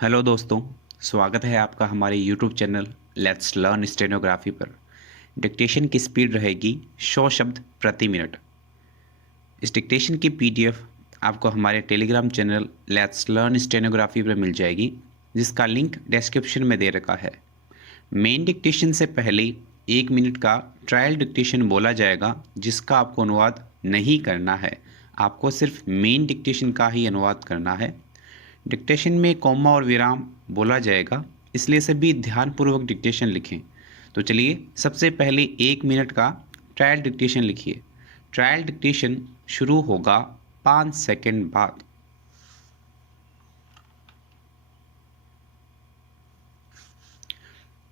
Hello दोस्तों, स्वागत है आपका हमारे YouTube channel let's learn stenography पर। डिक्टेशन की स्पीड रहेगी 100 शब्द प्रति मिनट। इस डिक्टेशन की पीडीएफ आपको हमारे Telegram channel let's learn stenography पर मिल जाएगी, जिसका लिंक डिस्क्रिप्शन में दे रखा है। मेन डिक्टेशन से पहले 1 मिनट का ट्रायल डिक्टेशन बोला जाएगा, जिसका आपको अनुवाद नहीं करना है। आपको सिर्फ मेन डिक्टेशन का ही अनुवाद करना है। डिक्टेशन में कॉमा और विराम बोला जाएगा, इसलिए सभी ध्यानपूर्वक डिक्टेशन लिखें। तो चलिए सबसे पहले 1 मिनट का ट्रायल डिक्टेशन लिखिए। ट्रायल डिक्टेशन शुरू होगा 5 सेकंड बाद।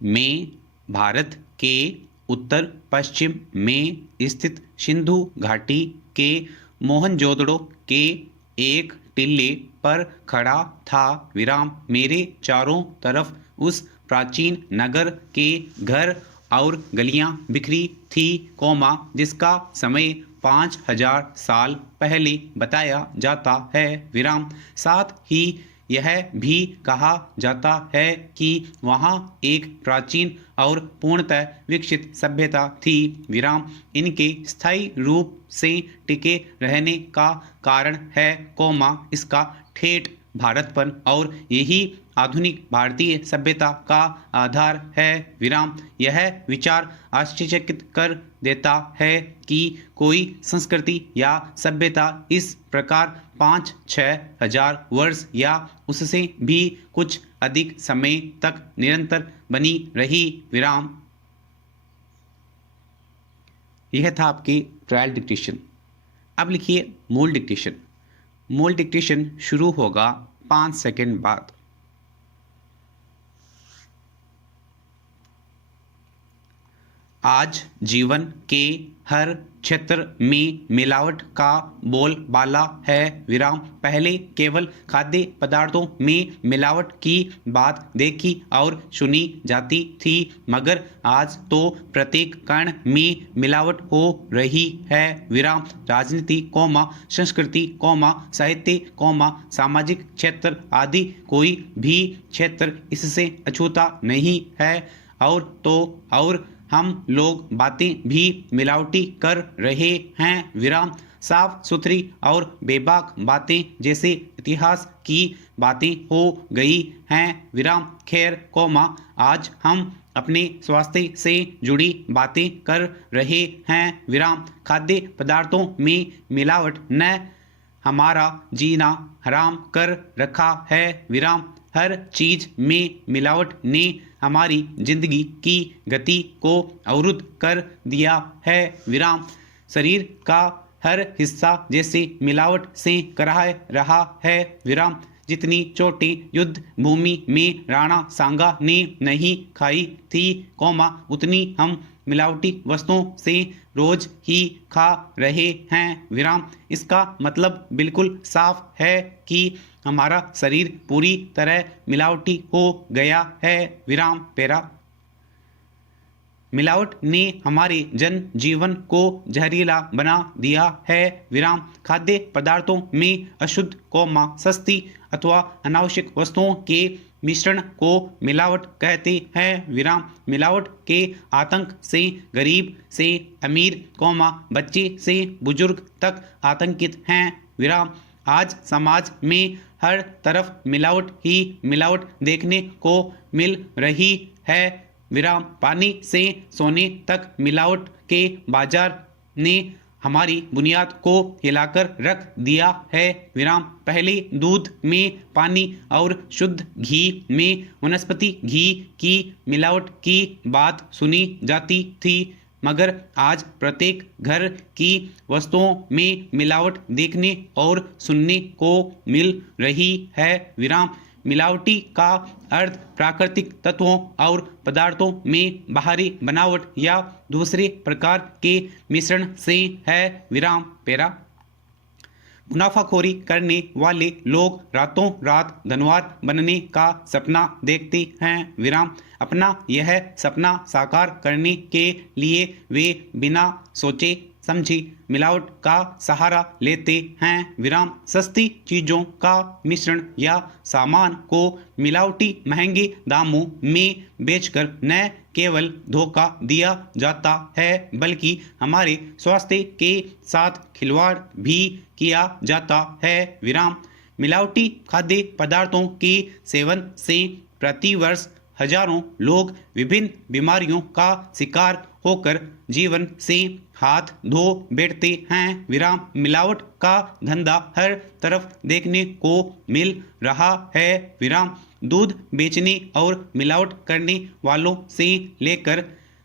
मैं भारत के उत्तर पश्चिम में स्थित सिंधु घाटी के मोहनजोदड़ो के एक टीले पर खड़ा था। विराम मेरे चारों तरफ उस प्राचीन नगर के घर और गलियां बिखरी थी, कोमा जिसका समय 5000 साल पहले बताया जाता है। विराम साथ ही यह भी कहा जाता है कि वहाँ एक प्राचीन और पूर्णतः विकसित सभ्यता थी। विराम इनके स्थायी रूप से टिके रहने का कारण है, कोमा इसका ठेठ भारतपन और यही आधुनिक भारतीय सभ्यता का आधार है। विराम यह विचार आश्चर्यचकित कर देता है कि कोई संस्कृति या सभ्यता इस प्रकार 5-6 हजार वर्ष या उससे भी कुछ अधिक समय तक निरंतर बनी रही। विराम यह था आपकी ट्रायल डिक्टेशन। अब लिखिए मूल डिक्टेशन। मूल डिक्टेशन शुरू होगा 5 सेकंड बाद। आज जीवन के हर क्षेत्र में मिलावट का बोलबाला है। विराम पहले केवल खाद्य पदार्थों में मिलावट की बात देखी और सुनी जाती थी, मगर आज तो प्रत्येक कण में मिलावट हो रही है। विराम राजनीति कोमा संस्कृति कोमा साहित्य कोमा सामाजिक क्षेत्र आदि कोई भी क्षेत्र इससे अछूता नहीं है। और तो और हम लोग बातें भी मिलावटी कर रहे हैं। विराम साफ सुथरी और बेबाक बातें जैसे इतिहास की बातें हो गई हैं। विराम खैर कोमा आज हम अपने स्वास्थ्य से जुड़ी बातें कर रहे हैं। विराम खाद्य पदार्थों में मिलावट न हमारा जीना हराम कर रखा है। विराम हर चीज में मिलावट ने हमारी जिंदगी की गति को अवरुद्ध कर दिया है। विराम शरीर का हर हिस्सा जैसे मिलावट से कराह रहा है। विराम जितनी चोटें युद्ध भूमि में राणा सांगा ने नहीं खाई थी, कोमा उतनी हम मिलावटी वस्तुओं से रोज ही खा रहे हैं। विराम इसका मतलब बिल्कुल साफ है कि हमारा शरीर पूरी तरह मिलावटी हो गया है। विराम पैरा मिलावट ने हमारे जन जीवन को जहरीला बना दिया है। विराम खाद्य पदार्थों में अशुद्ध कोमा सस्ती अथवा अनावश्यक वस्तुओं के मिश्रण को मिलावट कहते हैं। विराम मिलावट के आतंक से गरीब से अमीर कोमा बच्चे से बुजुर्ग तक आतंकित हैं। विराम आज समाज में हर तरफ मिलावट ही मिलावट देखने को मिल रही है। विराम पानी से सोने तक मिलावट के बाजार ने हमारी बुनियाद को हिलाकर रख दिया है। विराम पहले दूध में पानी और शुद्ध घी में वनस्पति घी की मिलावट की बात सुनी जाती थी, मगर आज प्रत्येक घर की वस्तुओं में मिलावट देखने और सुनने को मिल रही है। विराम मिलावटी का अर्थ प्राकृतिक तत्वों और पदार्थों में बाहरी बनावट या दूसरे प्रकार के मिश्रण से है। विराम पैरा मुनाफाखोरी करने वाले लोग रातों रात धनवान बनने का सपना देखते हैं। विराम अपना यह सपना साकार करने के लिए वे बिना सोचे समझे मिलावट का सहारा लेते हैं। विराम सस्ती चीजों का मिश्रण या सामान को मिलावटी महंगे दामों में बेचकर न केवल धोखा दिया जाता है बल्कि हमारे स्वास्थ्य के साथ खिलवाड़ भी किया जाता है। विराम मिलावटी खाद्य पदार्थों के सेवन से प्रतिवर्ष हजारों लोग विभिन्न बीमारियों का शिकार होकर जीवन से हाथ धो बैठते हैं। विराम मिलावट का धंधा हर तरफ देखने को मिल रहा है। विराम दूध बेचने और मिलावट करने वालों से लेकर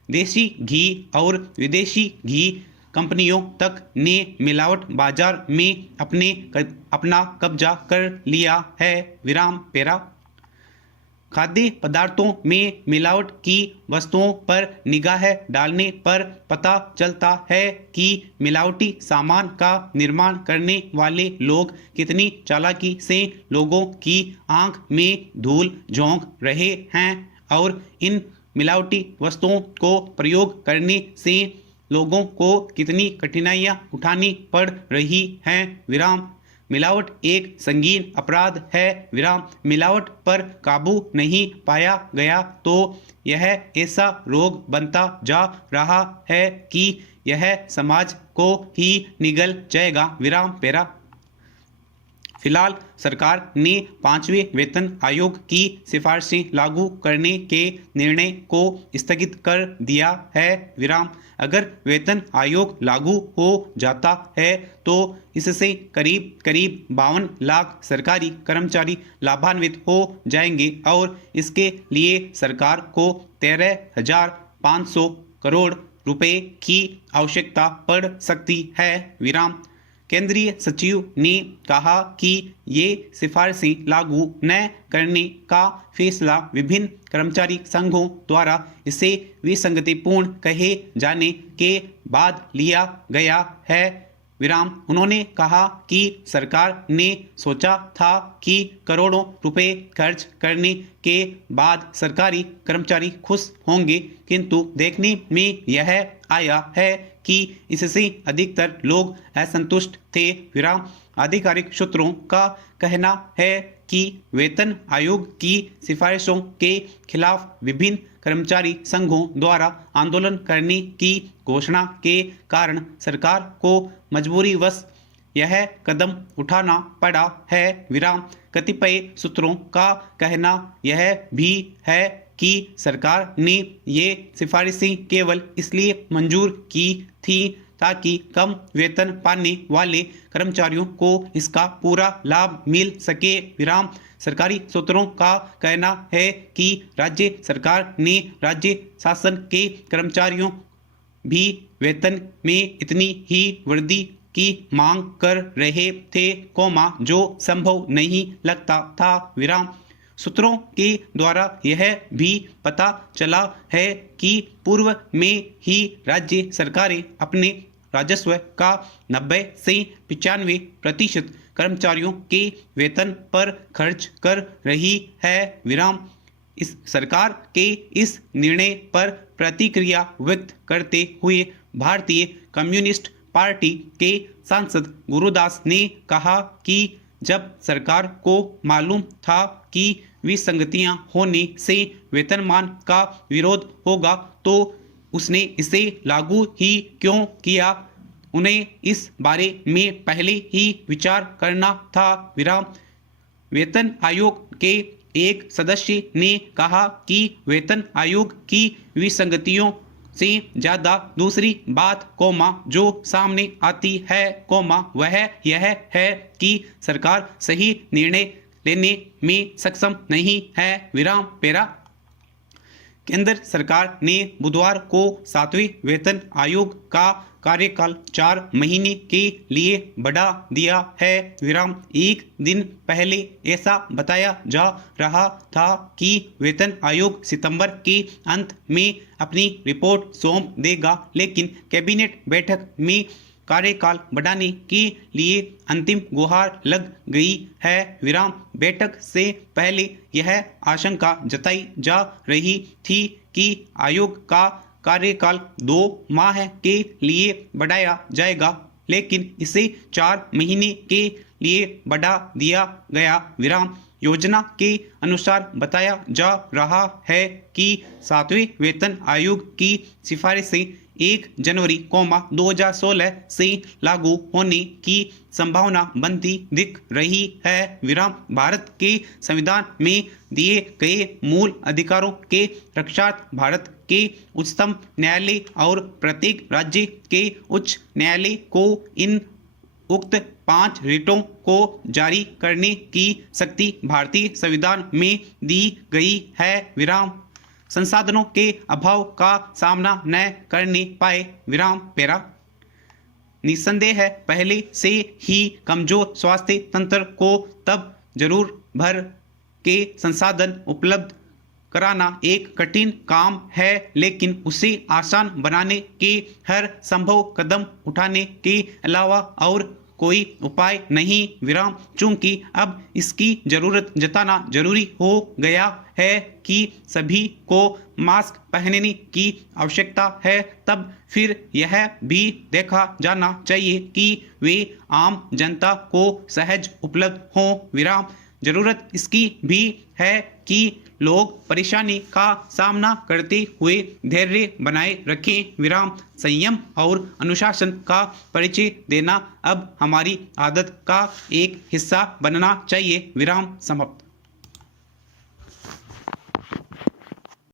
देसी घी और विदेशी घी कंपनियों तक ने मिलावट बाजार में अपना कब्जा कर लिया है। विराम पेरा खाद्य पदार्थों में मिलावट की वस्तुओं पर निगाह डालने पर पता चलता है कि मिलावटी सामान का निर्माण करने वाले लोग कितनी चालाकी से लोगों की आंख में धूल झोंक रहे हैं और इन मिलावटी वस्तुओं को प्रयोग करने से लोगों को कितनी कठिनाइयां उठानी पड़ रही हैं। विराम मिलावट एक संगीन अपराध है। विराम मिलावट पर काबू नहीं पाया गया तो यह ऐसा रोग बनता जा रहा है कि यह समाज को ही निगल जाएगा। विराम पेरा फिलहाल सरकार ने 5वें वेतन आयोग की सिफारिशें लागू करने के निर्णय को स्थगित कर दिया है। विराम अगर वेतन आयोग लागू हो जाता है तो इससे करीब 52 लाख सरकारी कर्मचारी लाभान्वित हो जाएंगे और इसके लिए सरकार को 13,500 करोड़ रुपए की आवश्यकता पड़ सकती है। विराम केंद्रीय सचिव ने कहा कि ये सिफारिशें लागू न करने का फैसला विभिन्न कर्मचारी संघों द्वारा इसे विसंगतिपूर्ण कहे जाने के बाद लिया गया है। विराम उन्होंने कहा कि सरकार ने सोचा था कि करोड़ों रुपए खर्च करने के बाद सरकारी कर्मचारी खुश होंगे, किंतु देखने में यह आया है कि इससे अधिकतर लोग असंतुष्ट थे। विराम आधिकारिक सूत्रों का कहना है कि वेतन आयोग की सिफारिशों के खिलाफ विभिन्न कर्मचारी संघों द्वारा आंदोलन करने की घोषणा के कारण सरकार को मजबूरीवश यह कदम उठाना पड़ा है। विराम कतिपय सूत्रों का कहना यह भी है कि सरकार ने ये सिफारिशें केवल इसलिए मंजूर की थी ताकि कम वेतन पाने वाले कर्मचारियों को इसका पूरा लाभ मिल सके। विराम सरकारी सूत्रों का कहना है कि राज्य सरकार ने राज्य शासन के कर्मचारियों भी वेतन में इतनी ही वृद्धि की मांग कर रहे थे, जो संभव नहीं लगता था। विराम सूत्रों के द्वारा यह भी पता चला है कि पूर्व में ही राज्य सरकारें अपने राजस्व का 90 से 95% कर्मचारियों के वेतन पर खर्च कर रही है। विराम इस सरकार के इस निर्णय पर प्रतिक्रिया व्यक्त करते हुए भारतीय कम्युनिस्ट पार्टी के सांसद गुरुदास ने कहा कि जब सरकार को मालूम था कि विसंगतियां होने से वेतनमान का विरोध होगा तो उसने इसे लागू ही क्यों किया। उन्हें इस बारे में पहले ही विचार करना था। विराम वेतन आयोग के एक सदस्य ने कहा कि वेतन आयोग की विसंगतियों से ज्यादा दूसरी बात जो सामने आती है वह यह है कि सरकार सही निर्णय लेने में सक्षम नहीं है। विराम पेरा केंद्र सरकार ने बुधवार को 7वें वेतन आयोग का कार्यकाल 4 महीने के लिए बढ़ा दिया है। विराम एक दिन पहले ऐसा बताया जा रहा था कि वेतन आयोग सितंबर के अंत में अपनी रिपोर्ट सौंप देगा, लेकिन कैबिनेट बैठक में कार्यकाल बढ़ाने के लिए अंतिम गुहार लग गई है। विराम बैठक से पहले यह आशंका जताई जा रही थी कि आयोग का कार्यकाल 2 माह के लिए बढ़ाया जाएगा, लेकिन इसे 4 महीने के लिए बढ़ा दिया गया। विराम योजना के अनुसार बताया जा रहा है कि 7वें वेतन आयोग की सिफारिशें 1 जनवरी 2016 से लागू होने की संभावना बनती दिख रही है। विराम भारत के संविधान में दिए गए मूल अधिकारों के रक्षार्थ भारत के उच्चतम न्यायालय और प्रत्येक राज्य के उच्च न्यायालय को इन उक्त 5 रिटों को जारी करने की शक्ति भारतीय संविधान में दी गई है। विराम संसाधनों के अभाव का सामना न करने पाए। विराम पैरा निस्संदेह है पहले से ही कमजोर स्वास्थ्य तंत्र को तब जरूर भर के संसाधन उपलब्ध कराना एक कठिन काम है, लेकिन उसे आसान बनाने के हर संभव कदम उठाने के अलावा और कोई उपाय नहीं। विराम चूंकि अब इसकी जरूरत जताना जरूरी हो गया है कि सभी को मास्क पहनने की आवश्यकता है, तब फिर यह भी देखा जाना चाहिए कि वे आम जनता को सहज उपलब्ध हों। विराम जरूरत इसकी भी है कि लोग परेशानी का सामना करते हुए धैर्य बनाए रखें। विराम संयम और अनुशासन का परिचय देना अब हमारी आदत का एक हिस्सा बनना चाहिए। विराम समाप्त।